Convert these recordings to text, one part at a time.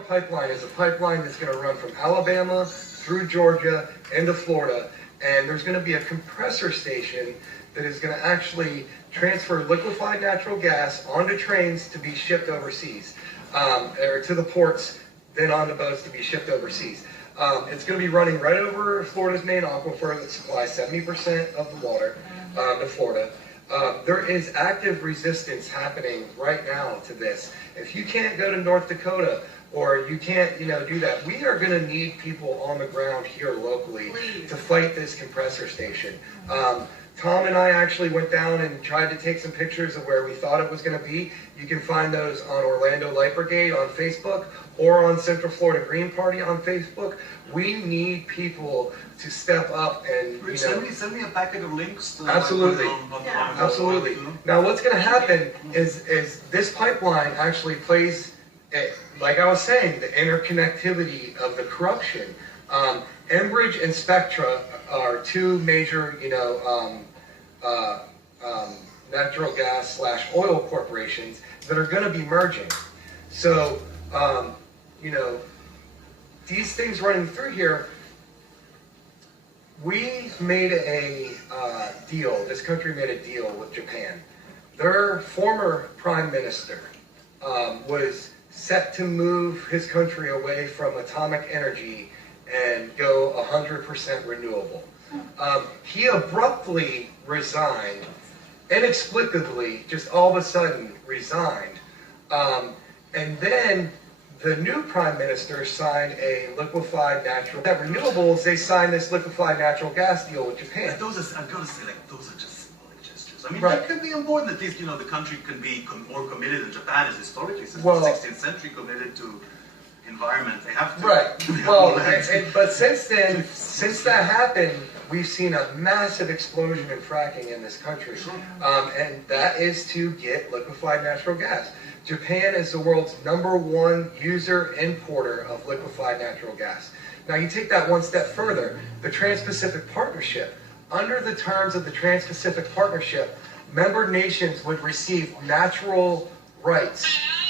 Pipeline is a pipeline that's going to run from Alabama through Georgia into Florida, and there's going to be a compressor station that is going to actually transfer liquefied natural gas onto trains to be shipped overseas, or to the ports, then on the boats to be shipped overseas. It's going to be running right over Florida's main aquifer that supplies 70% of the water to Florida. There is active resistance happening right now to this. If you can't go to North Dakota, or you can't, do that, we are going to need people on the ground here locally to fight this compressor station. Tom and I actually went down and tried to take some pictures of where we thought it was going to be. You can find those on Orlando Light Brigade on Facebook or on Central Florida Green Party on Facebook. We need people to step up and, Rich, send me a packet of links. Absolutely. Absolutely. Now what's going to happen is this pipeline actually plays, like I was saying, the interconnectivity of the corruption. Enbridge and Spectra are two major, natural gas / oil corporations that are going to be merging. So, these things running through here, we made a deal, this country made a deal with Japan. Their former prime minister was set to move his country away from atomic energy and go 100% renewable. He abruptly resigned, inexplicably, just all of a sudden resigned. And then the new prime minister signed a liquefied natural gas. Renewables, they signed this liquefied natural gas deal with Japan. But those are, I've got to say, those are just symbolic gestures. I mean, right. They could be important. At least, the country can be more committed than Japan is historically, since the 16th century, committed to environment. They have to. Right. Well, but since then, since that happened, we've seen a massive explosion in fracking in this country. And that is to get liquefied natural gas. Japan is the world's #1 user importer of liquefied natural gas. Now you take that one step further, the Trans-Pacific Partnership. Under the terms of the Trans-Pacific Partnership, member nations would receive natural rights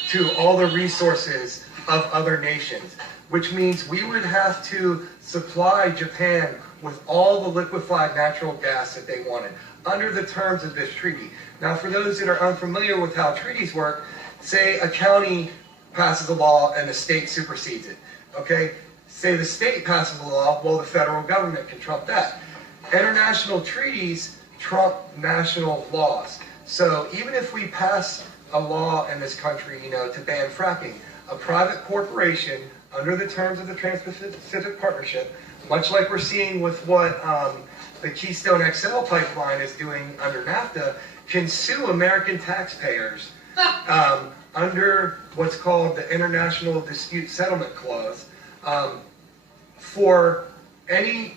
to all the resources of other nations, which means we would have to supply Japan with all the liquefied natural gas that they wanted under the terms of this treaty. Now, for those that are unfamiliar with how treaties work, say a county passes a law and the state supersedes it, okay? Say the state passes a law, well, the federal government can trump that. International treaties trump national laws. So even if we pass a law in this country, to ban fracking, a private corporation, under the terms of the Trans-Pacific Partnership, much like we're seeing with what the Keystone XL pipeline is doing under NAFTA, can sue American taxpayers under what's called the International Dispute Settlement Clause for an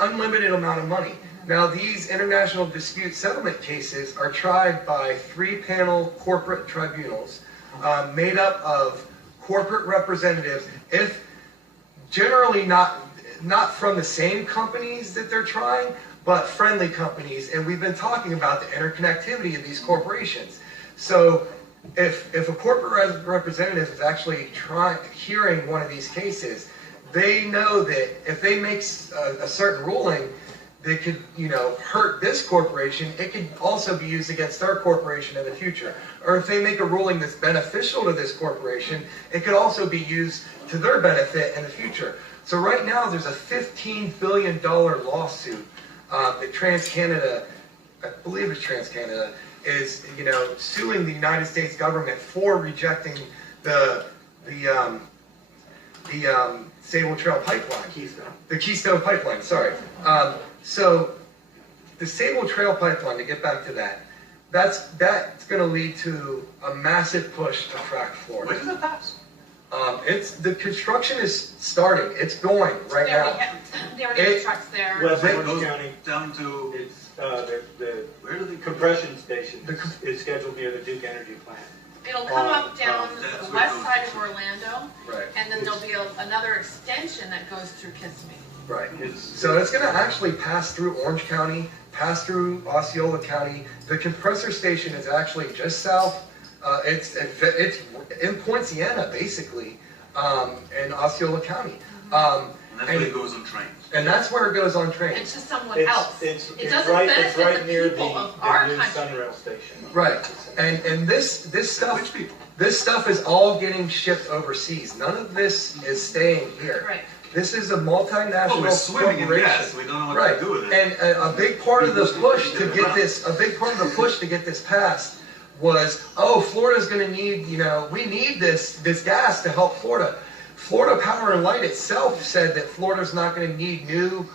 unlimited amount of money. Now, these international dispute settlement cases are tried by 3-panel corporate tribunals made up of corporate representatives, if generally not from the same companies that they're trying, but friendly companies. And we've been talking about the interconnectivity of these corporations. So if a corporate representative is actually hearing one of these cases, they know that if they make a certain ruling that could, hurt this corporation, it could also be used against their corporation in the future. Or if they make a ruling that's beneficial to this corporation, it could also be used to their benefit in the future. So right now, there's a $15 billion lawsuit that TransCanada, I believe it's TransCanada, is suing the United States government for rejecting the Sabal Trail Pipeline. The Keystone Pipeline, sorry. So the Sabal Trail Pipeline, to get back to that, that's going to lead to a massive push to frack Florida. Where does it pass? The construction is starting. It's going right now. They already have trucks there. West Orange County. Down to It's the compression station is scheduled near the Duke Energy plant. It'll come up down that's the where west side of Orlando, Right. and then there'll be another extension that goes through Kissimmee. Right. So it's going to actually pass through Orange County, pass through Osceola County. The compressor station is actually just south. It's in Poinciana, basically. in Osceola County. And that's where it goes on trains. And that's where it goes on trains. It's just someone else. It's It doesn't right benefit near the the people of our new country. Sunrail station. Right. And this Which stuff, people? this stuff is all getting shipped overseas. None of this is staying here. Right. This is a multinational Oh, we're swimming in corporation. gas. We don't know what Right. to do with it. And a big part of the push to get this, passed was, oh, Florida's going to need, we need this gas to help Florida. Florida Power and Light itself said that Florida's not going to need new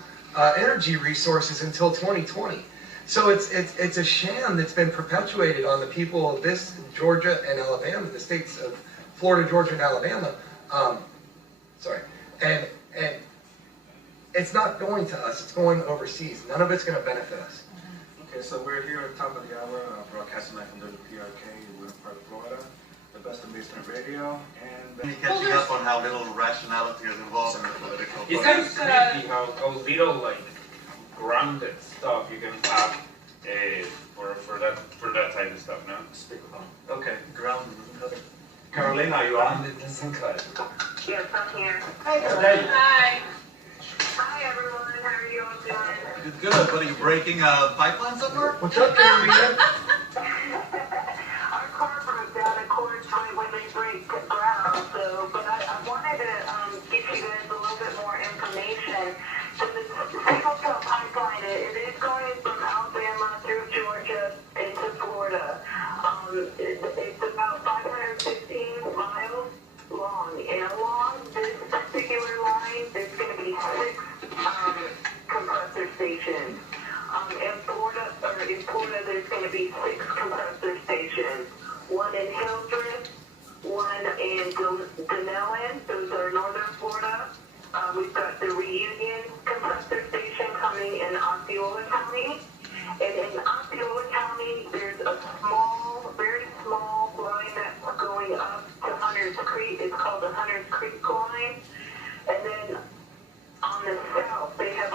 energy resources until 2020. So it's a sham that's been perpetuated on the people of this Georgia and Alabama, the states of Florida, Georgia, and Alabama. And it's not going to us, it's going overseas. None of it's going to benefit us. Okay, so we're here at the top of the hour, broadcasting live from WPRK, Woodland Park, Florida, the best in basement radio, and Catching up on how little rationality is involved in the political It's kind of creepy how little like grounded stuff you can have for that type of stuff, no? okay, ground. Carolina, are you on? Yes, I'm here. Hi. Hi, everyone. How are you all doing? Good. What are you breaking a pipeline somewhere? What's up, Carolina? Our car broke down, of course, when they break ground. So, but I wanted to give you guys a little bit more information. So the Sabal Trail Pipeline, it is going from Alabama through Georgia into Florida. It's about 515 miles long, and along this particular line, there's going to be 6 compressor stations. In Florida, there's going to be 6 compressor stations. One in Hildreth, one in Denellen, those are northern Florida. We've got the Reunion compressor station coming in Osceola County. And in Osceola County, there's a very small line that's going up to Hunter's Creek. It's called the Hunter's Creek line. And then on the south, they have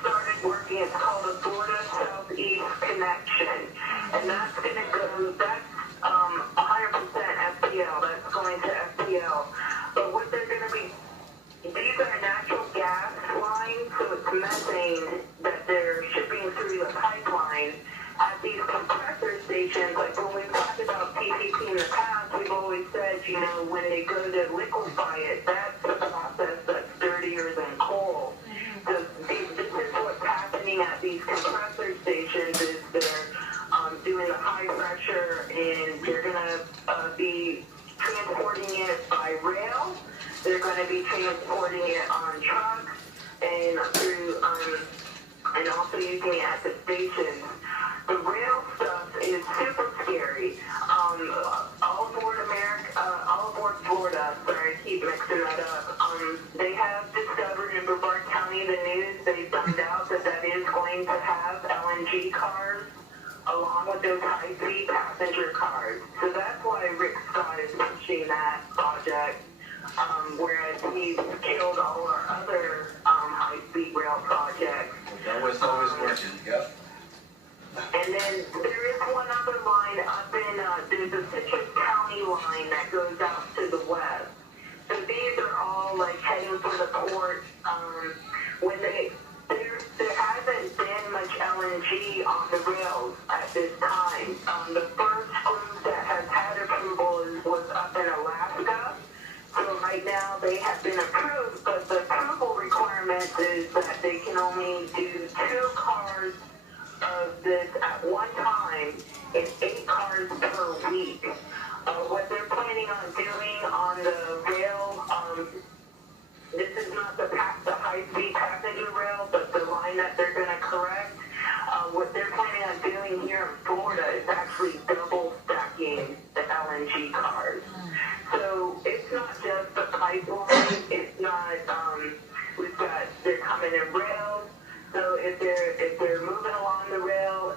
started working. It's called the Florida Southeast Connection. And that's going to go, that's 100% FPL. That's going to FPL. But what they're going to be, these are natural gas lines, so it's methane that they're shipping through the pipeline. At these compressor stations, like when we've talked about PPP in the past, we've always said, when they go to liquefy it, that's a process that's dirtier than coal. So this is what's happening at these compressor stations is they're doing the high pressure and they're going to be transporting it by rail. They're going to be transporting it on trucks and through, and also using it at the stations. The rail stuff is super scary. All aboard Florida, sorry, I keep mixing that up. They have discovered in Brevard County, the news, they found out that is going to have LNG cars along with those high-speed passenger cars. So that's why Rick Scott is pushing that project, whereas he's killed all our other high-speed rail projects. That was always working. Yep. And then there is one other line up in, there's a Citrus County line that goes out to the west. So these are all like heading for the port. There hasn't been much LNG on the rails at this time. The first group that has had approval was up in Alaska. So right now they have been approved, but the approval requirement is that they can only do 2 cars of this at one time and 8 cars per week. What they're planning on doing on the rail, this is not the high-speed passenger rail, but the line that they're going to correct. What they're planning on doing here in Florida is actually double stacking the LNG cars. So it's not just the pipeline. It's not. They're coming in rails. So if they're moving along the rail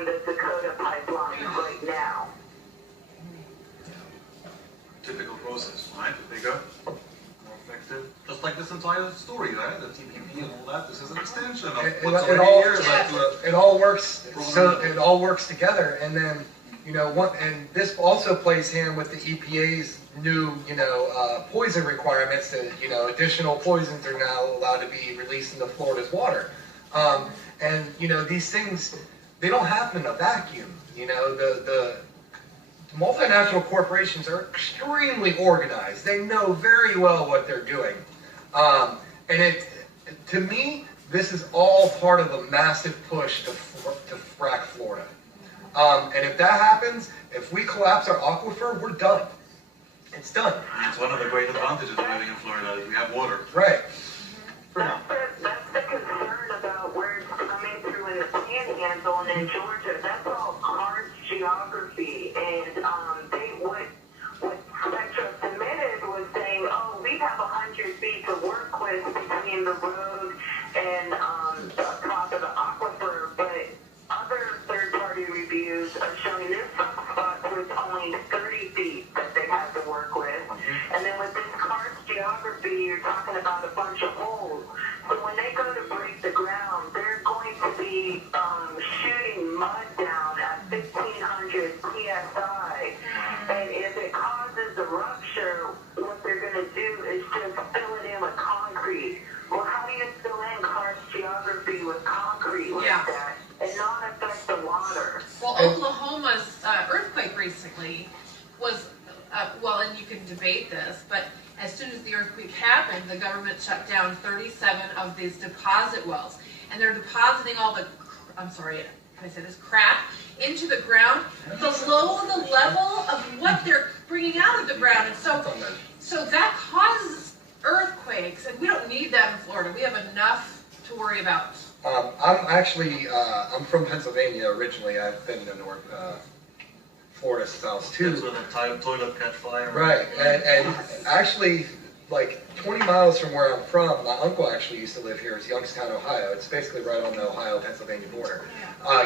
on the Dakota pipeline right now. Typical process, right? Bigger, more effective. Just like this entire story, right? The TPP and all that. This is an extension of what's already here. It all works. So it all works together, and then and this also plays hand with the EPA's new poison requirements. That additional poisons are now allowed to be released into Florida's water, and these things, they don't happen in a vacuum. The multinational corporations are extremely organized. They know very well what they're doing. And to me, this is all part of a massive push to frack Florida. And if that happens, if we collapse our aquifer, we're done. It's done. It's one of the great advantages of living in Florida, that we have water. Right. That's the concern about where it's coming through in the Panhandle and in Georgia. That's all hard geography, and what Spectra submitted was saying, oh, we have 100 feet to work with between the road and the top of the aquifer, but other third-party reviews are showing this spots with only 30 feet that they have to work with, and then with this karst geography, you're talking about a bunch of holes. So when they go to break the ground, they're going to be shooting mud down at 1,500 psi. And if it causes a rupture, what they're going to do is just fill it in with concrete. Well, how do you fill in karst geography with concrete like that and not affect the water? Well, Oklahoma's earthquake recently was, and you can debate this, but as soon as the earthquake happened, the government shut down 37 of these deposit wells. And they're depositing all the, crap into the ground below the level of what they're bringing out of the ground. And so that causes earthquakes, and we don't need that in Florida. We have enough to worry about. I'm from Pennsylvania originally. I've been in North Florida since I was 2. That's where the toilet catch fire. Right, and actually, like 20 miles from where I'm from, my uncle actually used to live here. It's Youngstown, Ohio. It's basically right on the Ohio-Pennsylvania border.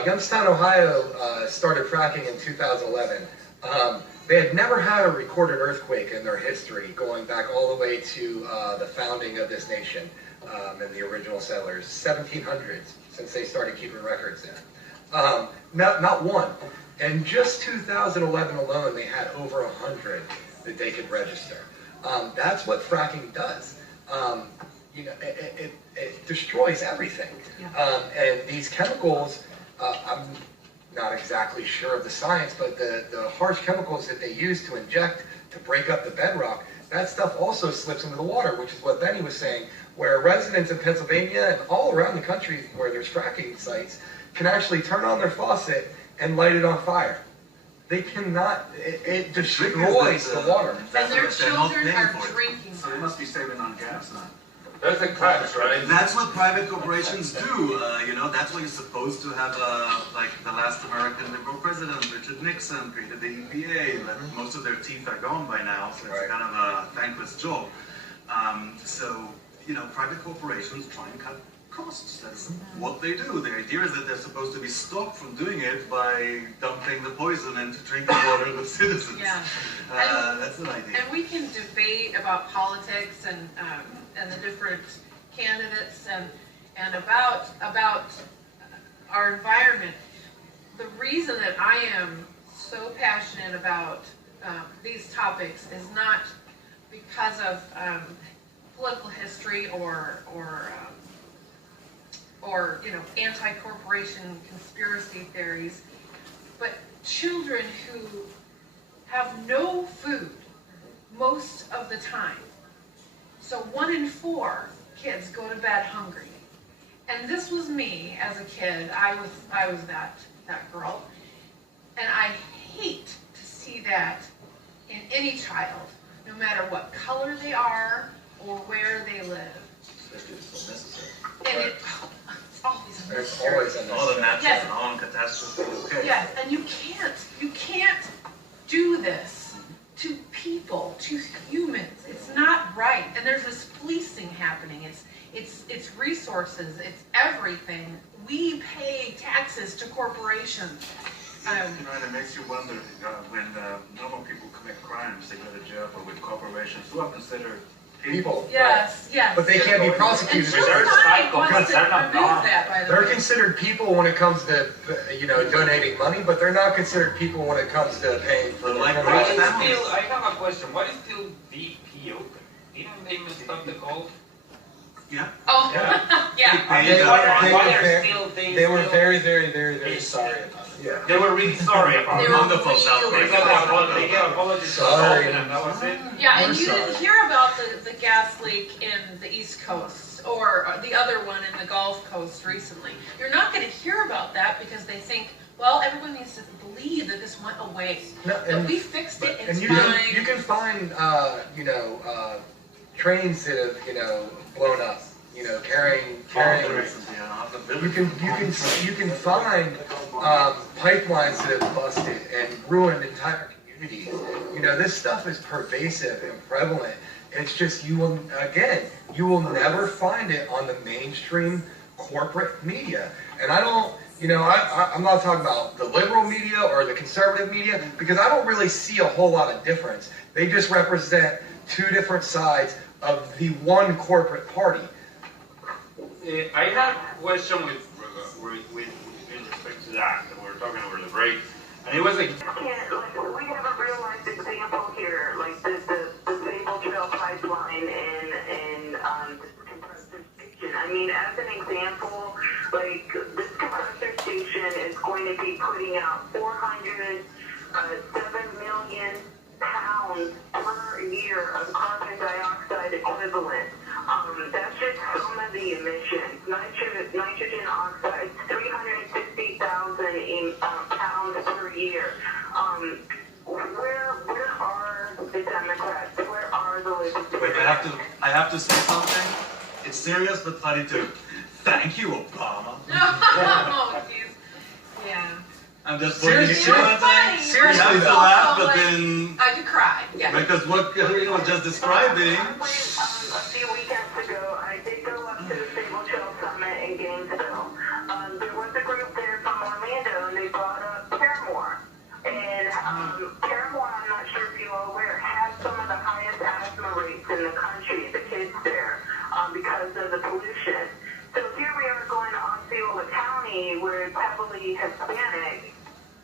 Youngstown, Ohio started fracking in 2011. They had never had a recorded earthquake in their history, going back all the way to the founding of this nation and the original settlers, 1700s, since they started keeping records then. Not one. And just 2011 alone, they had over 100 that they could register. That's what fracking does. It destroys everything. And these chemicals, I'm not exactly sure of the science, but the harsh chemicals that they use to inject to break up the bedrock, that stuff also slips into the water, which is what Benny was saying, where residents in Pennsylvania and all around the country where there's fracking sites can actually turn on their faucet and light it on fire. They cannot, it destroys the water. And their children are drinking. So they must be saving on gas now. That's a catch, right? That's what private corporations do. That's why you're supposed to have, like the last American liberal president, Richard Nixon, created the EPA. That most of their teeth are gone by now, so it's kind of a thankless job. Private corporations try and cut costs. That's what they do. The idea is that they're supposed to be stopped from doing it by dumping the poison into drinking water of citizens. That's an idea. And we can debate about politics and the different candidates and about our environment. The reason that I am so passionate about these topics is not because of political history or anti-corporation conspiracy theories, but children who have no food most of the time. So 1 in 4 kids go to bed hungry. And this was me as a kid. I was that girl. And I hate to see that in any child, no matter what color they are or where they live. Especially if it's so necessary. And it's always There's unnecessary. always All the natural Yes. and all catastrophe. Okay. Yes, and you can't do this to people, to humans. It's not right. And there's this fleecing happening. It's resources. It's everything. we pay taxes to corporations. And it makes you wonder, when normal people commit crimes, they go to jail, but with corporations who are considered people. Yes, yes. But they can't be And prosecuted. Joe There's Biden cycle, wants because to they're not remove gone. that, by the They're way. considered people when it comes to, donating money, but they're not considered people when it comes to paying for their Like Why criminal is families. still, I have a question, why is still BP open? Didn't they stop the golf? Yeah. Oh, Yeah. yeah. I'm They just were- wondering they why were they're very- still, They were still- very, very, very, very sorry about it. Yeah. They were really sorry about They it. were Wonderful really South They Korea. got they gave apologies to the Sorry. golf and that was it. Yeah, and We're you didn't sorry. hear about the gas leak in the East Coast or the other one in the Gulf Coast recently. You're not going to hear about that because they think, well, everyone needs to believe that this went away. No, That we fixed it, it's And you fine. can find, trains that have, blown up, carrying. You can find pipelines that have busted and ruined entire communities. This stuff is pervasive and prevalent. It's just you will never find it on the mainstream corporate media. And I don't, I'm not talking about the liberal media or the conservative media because I don't really see a whole lot of difference. They just represent two different sides of the one corporate party. I had a question with in respect to that we were talking over the break, and it was like, We have a real life example here, like the Sabal Trail Pipeline and compressor station. I mean, as an example, like this compressor station is going to be putting out 7 million pounds per year of carbon dioxide equivalent. That's just some of the emissions. Nitrogen oxide, 360,000 pounds per year. Where are the Democrats? Where are the libertarians? Wait, I have to say something. It's serious but funny too. Thank you, Obama. Oh, jeez. Yeah. I'm just Seriously, pointing it funny. out. Seriously, You have to though. laugh, but then I could cry, yeah. because what Karina was just describing. A few weekends ago, I did go up to the Sabal Trail Summit in Gainesville. There was a group there from Orlando, and they brought up Paramore. And Paramore, I'm not sure if you are aware, has some of the highest asthma rates in the country, the kids there, because of the pollution. So here we are going to Osceola County, where it's heavily Hispanic,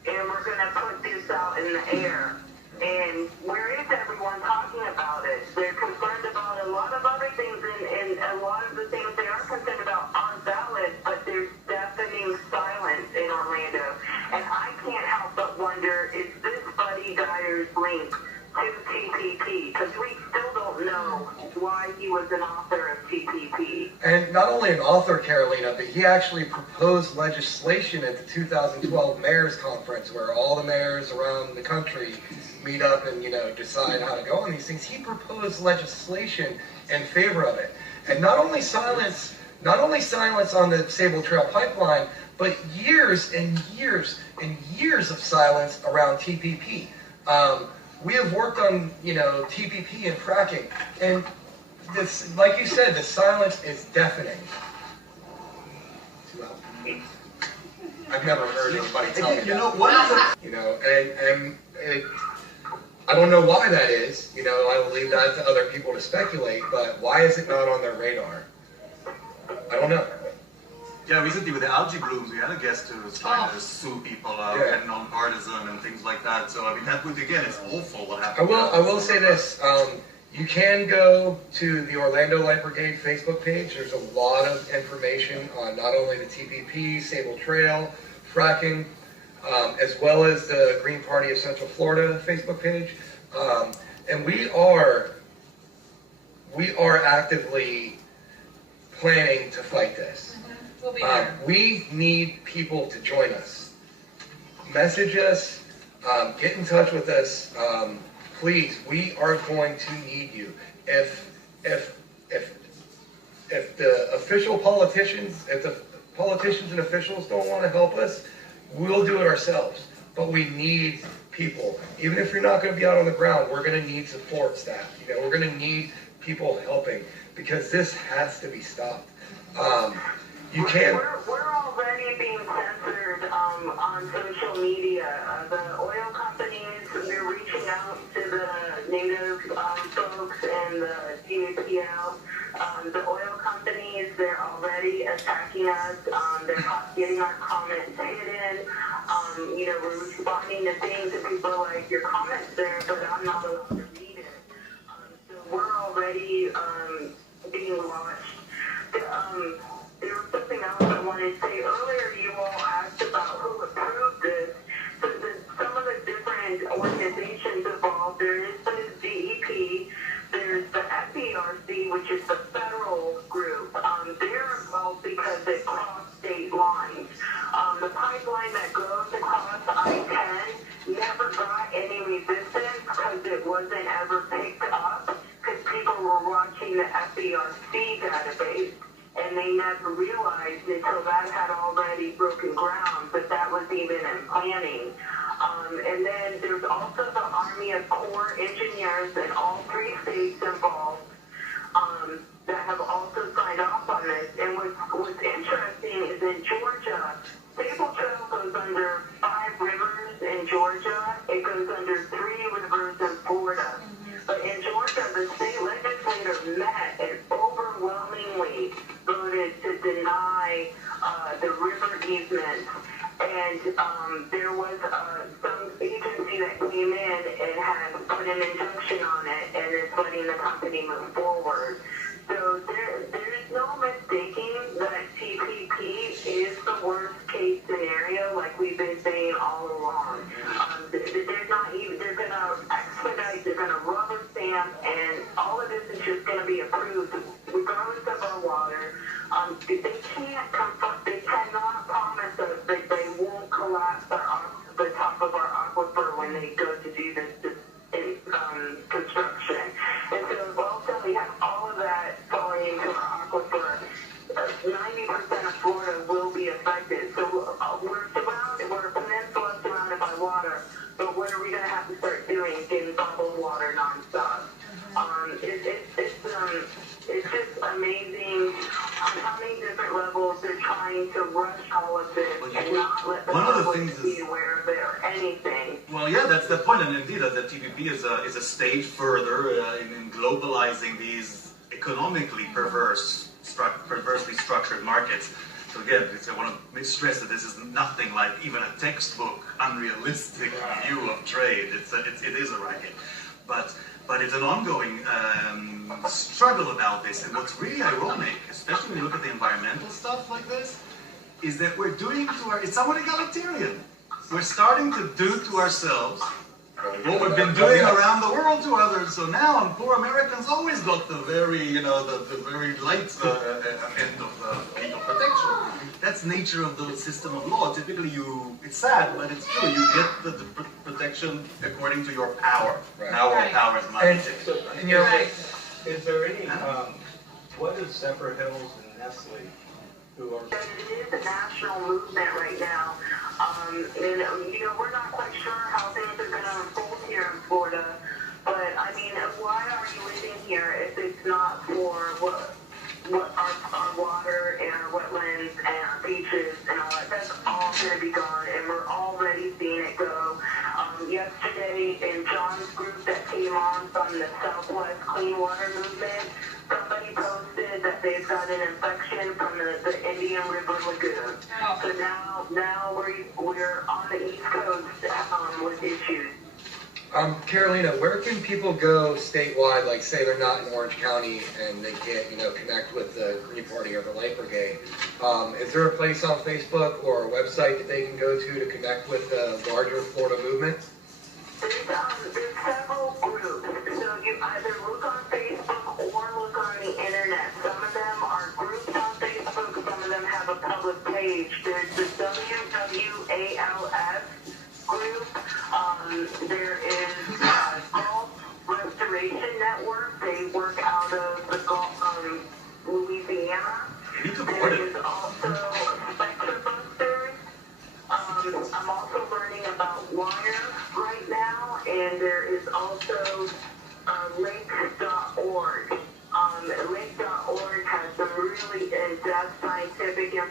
and we're going to put this out in the air. And where is everyone talking about it? They're concerned about a lot of other things, and a lot of the things they are concerned about aren't valid, but there's deafening silence in Orlando. And I can't help but wonder, is this Buddy Dyer's link to TPP? Because we still don't know why he was an author of TPP. And not only an author, Carolina, but he actually proposed legislation at the 2012 Mayor's Conference where all the mayors around the country meet up and, decide how to go on these things. He proposed legislation in favor of it. And not only silence on the Sabal Trail Pipeline, but years and years and years of silence around TPP. We have worked on, TPP and fracking, and this, like you said, the silence is deafening. I've never heard anybody tell me that. What is it? And I don't know why that is. I will leave that to other people to speculate. But why is it not on their radar? I don't know. Yeah, recently with the algae blooms, we had a guest who was trying to sue people and nonpartisan and things like that. So that would again, it's awful what happened. I will say this. You can go to the Orlando Light Brigade Facebook page. There's a lot of information on not only the TPP, Sabal Trail, fracking, as well as the Green Party of Central Florida Facebook page. And we are actively planning to fight this. We'll be there. We need people to join us. Message us, get in touch with us. Please, we are going to need you. If the official politicians, if the politicians and officials don't want to help us, we'll do it ourselves. But we need people. Even if you're not going to be out on the ground, we're going to need support staff. We're going to need people helping because this has to be stopped. You can't. We're already being censored on social media. The oil companies, they're reaching out to the native folks and the GAPL. The oil companies, they're already attacking us. They're getting our comments hidden. We're responding to things and people are like, your comments there, but I'm not allowed to read it. So we're already being watched. There was something else I wanted to say. Earlier, you all asked about who approved this. So some of the different organizations involved, there is the DEP, there's the FERC, which is the federal group. They're involved because it crossed state lines. The pipeline that goes across I-10 never got any resistance because it wasn't ever picked up because people were watching the FERC database. And they never realized until that had already broken ground that that was even in planning. And then there's also the Army of Corps engineers in all 3 states involved that have also signed off on this. And what's interesting is in Georgia, Sabal Trail goes under 5 rivers in Georgia. It goes under 3 rivers in Florida. But in Georgia, the state legislature met and overwhelmingly voted to deny the river easement. And there was some agency that came in and had put an injunction on it and is letting the company move forward. So there's no mistaking that TPP is the worst case scenario, like we've been saying all along. They're not even, they're going to expedite, they're going to rubber stamp, and all of this is just going to be approved regardless of our water. They cannot promise us that they won't collapse the top of our aquifer when they go to do this construction. And so also we have all of that falling into our aquifer. 90% of Florida will be affected. So we're a peninsula surrounded by water, but what are we going to have to start doing? Getting bubbled water nonstop. It's just amazing on how many different levels they're trying to rush all of this and not let the public be aware of it or anything. Well, yeah, that's the point, and indeed, that the TPP is a stage further in globalizing these economically perversely structured markets. So again, I want to stress that this is nothing like even a textbook, unrealistic view of trade. It is a racket, but it's an ongoing struggle about this. And what's really ironic, especially when you look at the environmental stuff like this, is that we're doing it's somewhat egalitarian. We're starting to do to ourselves what we've been doing around the world to others. So now, poor Americans always got the very, the very light end of the legal protection. That's nature of the system of law. Typically, it's sad, but it's true. You get the protection according to your power. Right. Now our power is money. Is there any, what is Zephyr Hills and Nestle, who are... It is a national movement right now. And, we're not quite sure how things are going to unfold here in Florida. But, I mean, why are you living here if it's not for what our water and our wetlands and our beaches and all that? That's all going to be gone, and we're already seeing it go. Yesterday, in John's group that came on from the Southwest Clean Water Movement, somebody posted that they've got an infection from the Indian River Lagoon. So now we're on the East Coast with issues. Carolina, where can people go statewide, like say they're not in Orange County and they can't, connect with the Green Party or the Light Brigade? Is there a place on Facebook or a website that they can go to connect with the larger Florida movement? There's several groups, so you either look on Facebook or look on the internet. Some of them are groups on Facebook, some of them have a public page. There's the WWALS group. There is Gulf Restoration Network. They work out of the Gulf, Louisiana. There is also Spectre Busters. I'm also learning about Wire right now, and there is also Link.org. Link.org has some really in-depth scientific information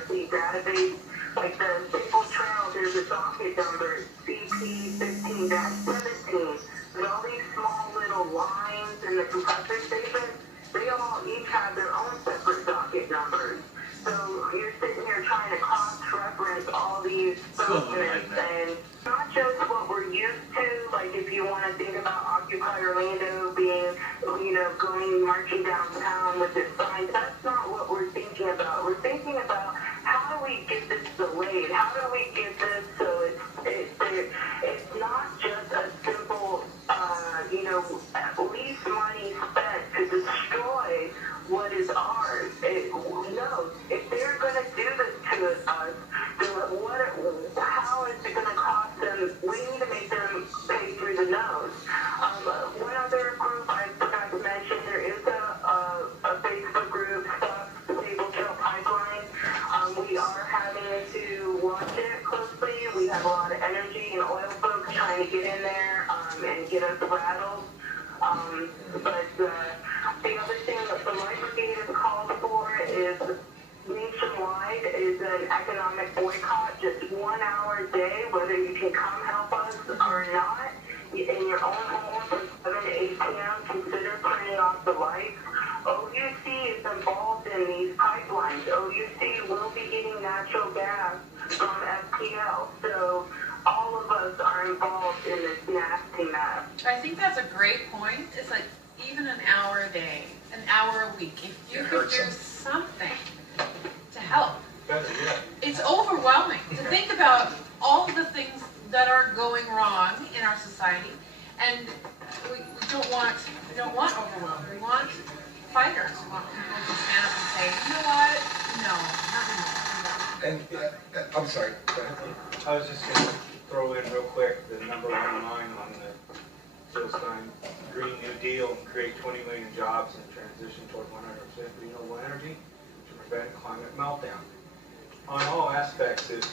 IRC database. Like the Sabal Trail, there's a docket number, CP15-17. But all these small little lines in the compressor station, they all each have their own separate docket numbers. So you're sitting here trying to cross-reference all these documents, and not just what we're used to, like if you want to think about Occupy Orlando being, going marching downtown with their signs, that's not what we're thinking about. We're thinking about how do we get this delayed? How do we get this so it's not just a simple, lease money spent to destroy what is ours. No, if they're going to do this to us, how is it going to cost them? We need to make them pay through the nose. One other group I forgot to mention, there is a Facebook group, Sabal Trail Pipeline. We are having to watch it closely. We have a lot of energy and oil folks trying to get in there and get us rattled. But the other thing that the Light Brigade has called for is nationwide is an economic boycott, just 1 hour a day, whether you can come help us or not. In your own home from 7 to 8 p.m., consider turning off the lights. OUC is involved in these pipelines. OUC will be getting natural gas from FPL. So all of us are involved in this nasty mess. I think that's a great point. It's like even an hour a day, an hour a week, if you could do something to help. It's overwhelming to think about all of the things that are going wrong in our society, and we don't want overwhelm. We want fighters. We want people to stand up and say, you know what? No, not anymore. And I'm sorry. Go ahead. I was just going to throw in real quick the number one line on the Jill Stein Green New Deal and create 20 million jobs and transition toward 100% renewable energy to prevent climate meltdown. On all aspects, if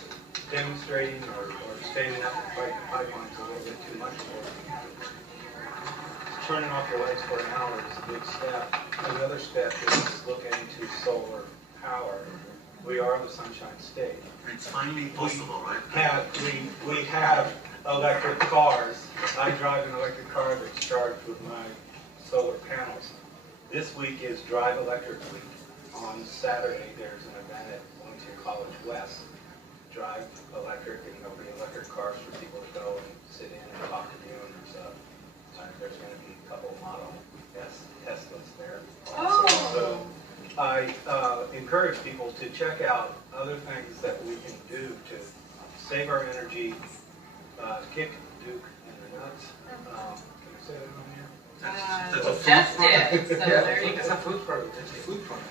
demonstrating or standing up and fighting pipelines is a little bit too much for them. Turning off your lights for an hour is a big step. And the other step is looking into solar power. We are the Sunshine State. It's finally possible, right? We have electric cars. I drive an electric car that's charged with my solar panels. This week is Drive Electric Week. On Saturday, there's an event at Wilmington College West. Drive electric, and there'll be electric cars for people to go and sit in and talk to the owners of. There's going to be a couple Model S Teslas there. Oh. So I encourage people to check out other things that we can do to save our energy, kick Duke in the nuts. Can I say that on here? Just did, so there you It's go. a food product. It's a food product.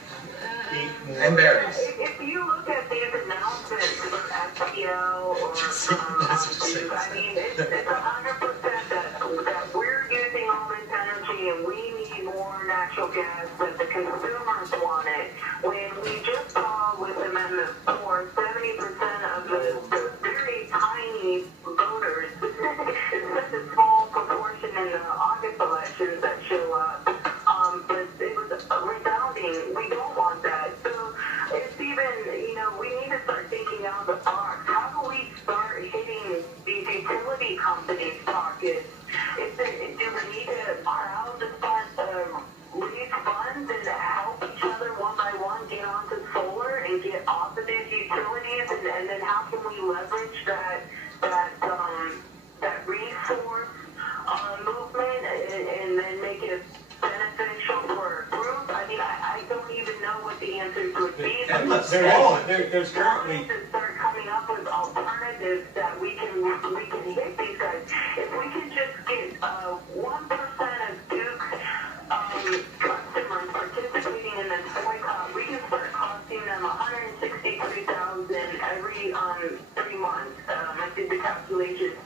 Eat more. And berries. If you look at these announcements from FPL or from Duke, I mean, it's 100% that we're using all this energy and we need more natural gas, that the consumers want it. When we just saw with Amendment 4, 70% of the very tiny voters, it's such a small proportion in the August elections that show up, but it was resounding. We don't want that. So it's even, we need to start thinking out of the box. How do we start hitting these utility companies' pockets? Do we need to crowd the raise funds and help each other one by one get onto solar and get off of these utilities? And then how can we leverage that resource movement and then make it beneficial for a group? I mean, I don't even know what the answers would be. There's currently to start coming up with alternatives that we can hit these guys. If we can just get 1% of Duke customers participating in this boycott, we can start costing them $163,000 every 3 months. I did the calculations.